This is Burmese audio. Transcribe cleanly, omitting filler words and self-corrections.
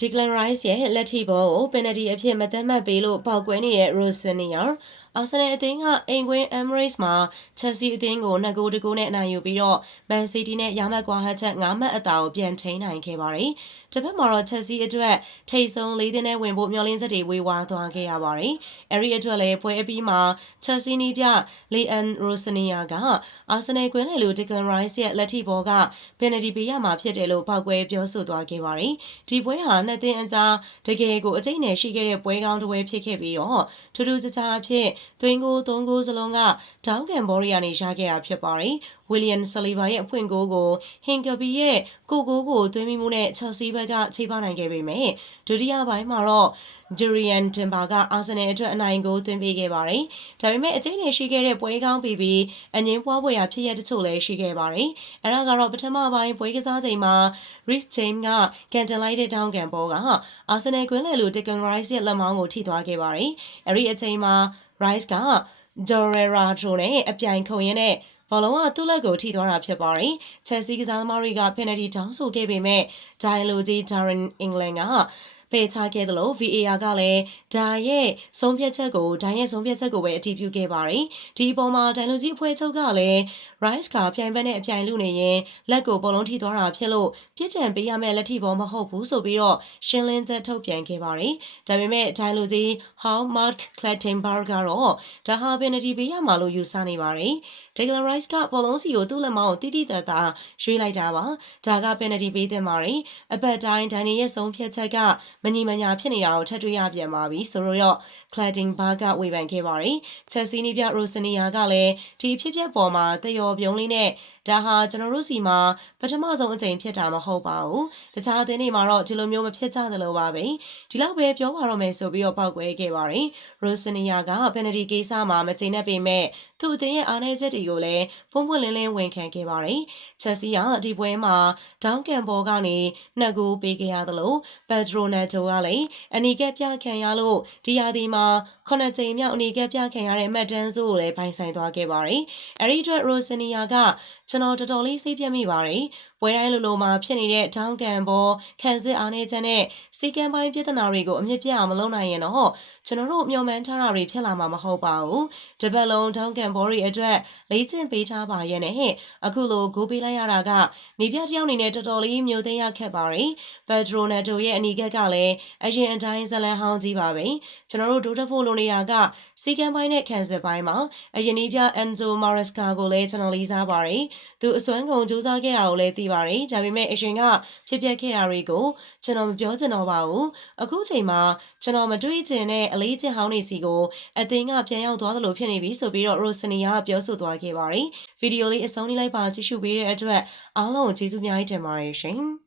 Declan Rice ရဲ့လက်ထိဘောကိုပင်နတီအဖြစ်မသတ်မှတ်ပေးလို့ပေါက်ကွဲနေတဲ့ Rossinier အာဆနယ်အသင်းကအိမ်ကွင်း Emirates မှာ Chelsea အသင်းကို2ဂိုး1ဂိုးနဲ့အနိုင်ယူပြီးတော့ Man City နဲ့ရမှတ်ကွာဟချက်9မှတ်အသာကိုပြန်ထိန်းနိုင်ခဲ့ပါတယ်။တစ်ဖက်မှာတော့ Chelsea အတွက်ထိပ်ဆုံး4သင်းနဲ့ဝင်ဖို့မျှော်လင့်ချက်တွေဝေဝါးသွားခဲ့ရပါတယ်။အဲဒီအတွက်လည်းပွဲအပြီးမှာ Chelsea နီးပြ Leon Rossinier ကအာဆနယ်ကွင်းလေလူ Declan Rice ရဲ့လက်ထိဘောကပင်နတီပေးရမှာဖြစ်တယ်လို့ပေါက်ကွဲပြောဆိုသွားခဲ့ပါတယ်။ဒီပွဲဟာနှစ်သင်းအကြားတကယ်ကိုအကျိတ်နယ်ရှိခဲ့တဲ့ပွဲကောင်းတစ်ပွဲဖြစ်ခဲ့ပြီးတော့ထူးထူးခြားခြားအဖြစ်သွင်းကို3ဂိုးစလုံးကဒေါင်းကန်ဘော်ရီယာနေရခဲ့တာဖြစ်ပါတယ်။ William Saliba ရဲ့အဖွင့်ဂိုးကို Hincapié ရဲ့ကိုဂိုးကိုသွင်းမိမှုနဲ့ Chelsea ဘက်ကချိပနိုင်ခဲ့ပေမဲ့ဒုတိယပိုင်းမှာတော့Jurriën Timber ကအာဆနယ်အတွက်အနိုင်ကိုသွင်းပေးခဲ့ပါတယ်။ဒါပေမဲ့အကျိတ်နယ်ရှိခဲ့တဲ့ပွဲကောင်းပြီးအငင်းပွားပွဲရာဖြစ်ရတချို့လည်းရှိခဲ့ပါတယ်။အဲဒါကတော့ပထမပိုင်းပွဲကစားချိန်မှာ Reece James ကကန်တင်လိုက်တဲ့တောင်းကန်ဘောကအာဆနယ်ကွင်းလေလူ Declan Rice ရဲ့လက်မောင်းကိုထိသွားခဲ့ပါတယ်။အဲဒီအချိန်မှာ Rice က Dorrerato နဲ့အပြိုင်ခုံရင်းနဲ့ဘောလုံးကသူ့လက်ကိုထိသွားတာဖြစ်ပါတယ်။ Chelsea ကစားသမားတွေကပင်နတီတောင်းဆိုခဲ့ပေမဲ့ဒိုင်လိုကြီး Darren England ကပယ်ချခဲ့သလို VAR ကလည်းဒိုင်ရဲ့ဆုံးဖြတ်ချက်ကိုပဲအတည်ပြုခဲ့ပါတယ်။ဒီအပေါ်မှာဒိုင်လိုကြီးအဖွဲ့ချုပ်ကလည်း Rice ကပြိုင်ဘက်နဲ့အပြိုင်လူနေရင်လက်ကိုဘောလုံးထိသွားတာဖြစ်လို့ပြစ်ဒဏ်ပေးရမယ့်လက်ထိဘောမဟုတ်ဘူးဆိုပြီးတော့ရှင်းလင်းချက်ထုတ်ပြန်ခဲ့ပါတယ်။ဒါပေမဲ့ဒိုင်လိုကြီး Mark Clattenburg ကတော့ဒါဟာပင်နတီပေးရမှာလို့ယူဆနေပါတယ်။ Declan Rice ကဘောလုံးစီကိုသူ့လက်မောင်းကိုတိတိတတ်တာရွေးလိုက်တာပါ။ဒါကပင်နတီပေးသင့်ပါတယ်။အပတ်တိုင်းဒိုင်နီရဲ့ဆုံးဖြတ်ချက်ကမညီမညာဖြစ်နေတာကိုထပ်တွေ့ရပြန်ပါပြီဆိုတော့ Clattenburg ကဝေဖန်ခဲ့ပါတယ်။ Chelsea နီးပြ Rossinier ကလည်းဒီဖြစ်ပျက်ပေါ်မှာတယောပြုံးလေးနဲ့ဒါဟာကျွန်တော်တို့စီမှာပထမဆုံးအကြိမ်ဖြစ်တာမဟုတ်ပါဘူး။တခြားအသင်းတွေမှာတော့ဒီလိုမျိုးမဖြစ်ကြသလိုပါပဲ။ဒီလောက်ပဲပြောပါတော့မယ်ဆိုပြီးတော့ပောက်ကွဲခဲ့ပါတယ်။ Rossinier ကပင်နတီကိစ္စမှာမကျေနပ်ပေမဲ့သူ့အသင်းရဲ့အားနည်းချက်တွေကိုလည်းပွင့်ပွင့်လင်းလင်းဝန်ခံခဲ့ပါတယ်။ Chelsea ကဒီပွဲမှာဒေါင်းကန်ဘောကနေ2ဂိုးပေးခဲ့ရသလို Pedro Neto ကလည်းအနီကပ်ပြခံရလို့ဒီရာသီမှာ9ကြိမ်မြောက်အနီကပ်ပြခံရတဲ့မှတ်တမ်းစုကိုလည်းပိုင်ဆိုင်သွားခဲ့ပါတယ်။အဲဒီအတွက် Rossinier ကကျွန်တော်တော်တော်လေးစိတ်ပြတ်မိပါတယ်။ပွဲတိုင်းလိုမှာဖြစ်နေတဲ့ဒေါင်းကန်ဘောခံစစ်အားနည်းချက်နဲ့စီကံပိုင်းပြဿနာတွေကိုအမြင့်ပြအောင်မလုပ်နိုင်ရင်တော့ကျွန်တော်တို့မျှော်မှန်းထားတာတွေဖြစ်လာမှာမဟုတ်ပါဘူး။တပတ်လုံးဒေါင်းကန်ဘောတွေအတွက်လေ့ကျင့်ပေးထားပါရဲ့နဲ့အခုလိုဂိုးပေးလိုက်ရတာကနေပြတယောက်အနေနဲ့တော်တော်လေးမျိုးသိမ်းရခက်ပါတယ်။ Pedro Neto ရဲ့အနီကပ်ကလည်းအရင်အတိုင်းဇလန်ဟောင်းကြီးပါပဲ။ကျွန်တော်တို့ဒိုးတက်ဖို့လိုနေတာကစီကံပိုင်းနဲ့ခံစစ်ပိုင်းမှာအရင်နီးပြ Enzo Maresca ကိုလည်းကျွန်တော်လေးစားပါတယ်။သူအစွမ်းကုန်စူးစမ်းခဲ့တာကိုလည်းသိပါတယ်။ဒါပေမဲ့အရင်ကဖြစ်ပျက်ခဲ့တာတွေကိုကျွန်တော်မပြောချင်တော့ပါဘူး။အခုချိန်မှာကျွန်တော်မတွေးချင်တဲ့အလေးချင်ဟောင်းနေစီကိုအသင်းကပြန်ရောက်သွားသလိုဖြစ်နေပြီဆိုပြီးတော့ Rossinier ကပြောဆိုသွားခဲ့ပါတယ်။ဗီဒီယိုလေးအဆုံးထိလိုက်ပါကြည့်ရှုပေးတဲ့အတွက်အားလုံးကိုကျေးဇူးများတင်ပါတယ်ရှင်။